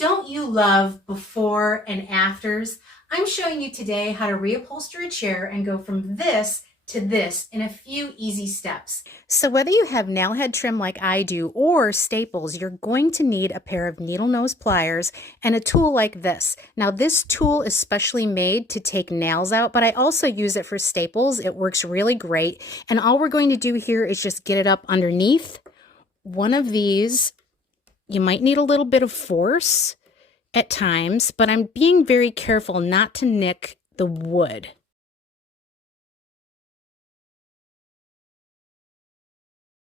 Don't you love before and afters? I'm showing you today how to reupholster a chair and go from this to this in a few easy steps. So whether you have nail head trim like I do or staples, you're going to need a pair of needle nose pliers and a tool like this. Now this tool is specially made to take nails out, but I also use it for staples. It works really great. And all we're going to do here is just get it up underneath one of these. You might need a little bit of force at times, but I'm being very careful not to nick the wood.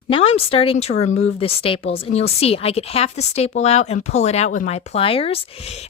Now I'm starting to remove the staples, and you'll see I get half the staple out and pull it out with my pliers.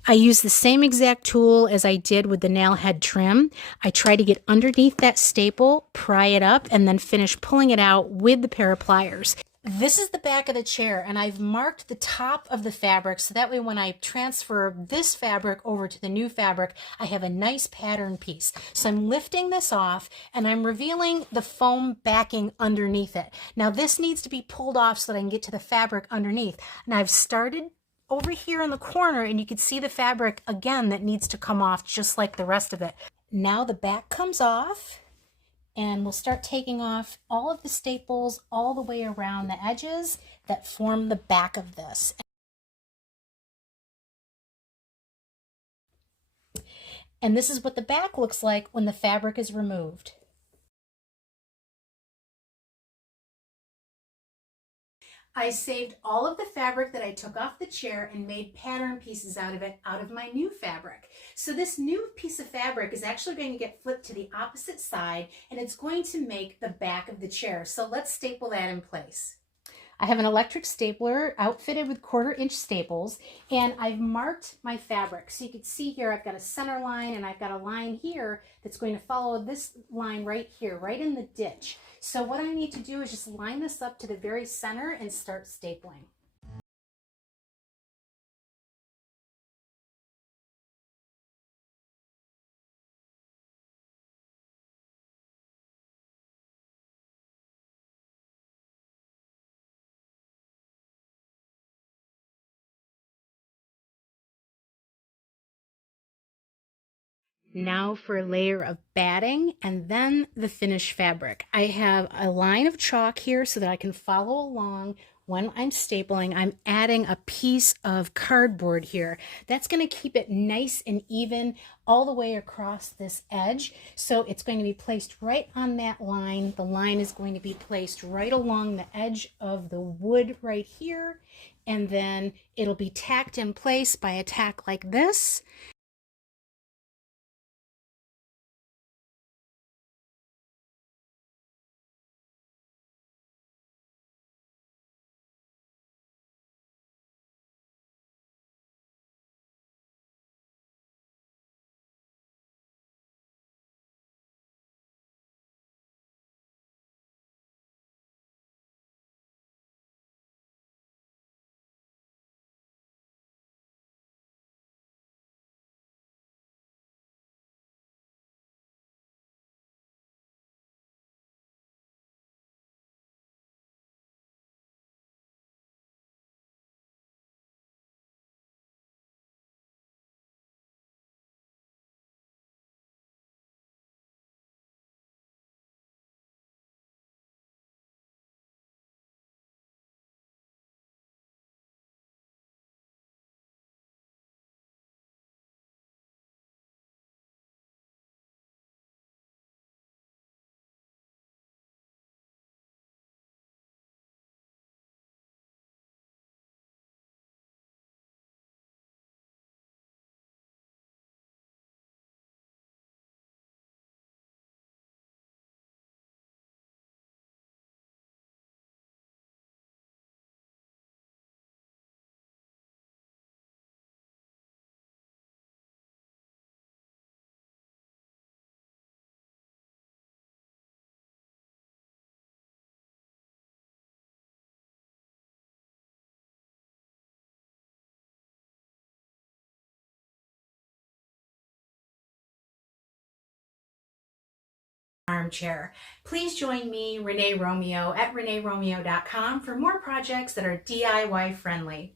I use the same exact tool as I did with the nail head trim. I try to get underneath that staple, pry it up, and then finish pulling it out with the pair of pliers. This is the back of the chair, and I've marked the top of the fabric so that way when I transfer this fabric over to the new fabric, I have a nice pattern piece. So I'm lifting this off and I'm revealing the foam backing underneath it. Now this needs to be pulled off so that I can get to the fabric underneath. And I've started over here in the corner, and you can see the fabric again that needs to come off just like the rest of it. Now the back comes off. And we'll start taking off all of the staples all the way around the edges that form the back of this. And this is what the back looks like when the fabric is removed. I saved all of the fabric that I took off the chair and made pattern pieces out of it out of my new fabric. So this new piece of fabric is actually going to get flipped to the opposite side, and it's going to make the back of the chair. So let's staple that in place. I have an electric stapler outfitted with 1/4 inch staples, and I've marked my fabric. So you can see here I've got a center line, and I've got a line here that's going to follow this line right here, right in the ditch. So what I need to do is just line this up to the very center and start stapling. Now for a layer of batting and then the finished fabric. I have a line of chalk here so that I can follow along when I'm stapling. I'm adding a piece of cardboard here. That's going to keep it nice and even all the way across this edge. So it's going to be placed right on that line. The line is going to be placed right along the edge of the wood right here. And then it'll be tacked in place by a tack like this. Armchair. Please join me, Renee Romeo, at reneeromeo.com for more projects that are DIY friendly.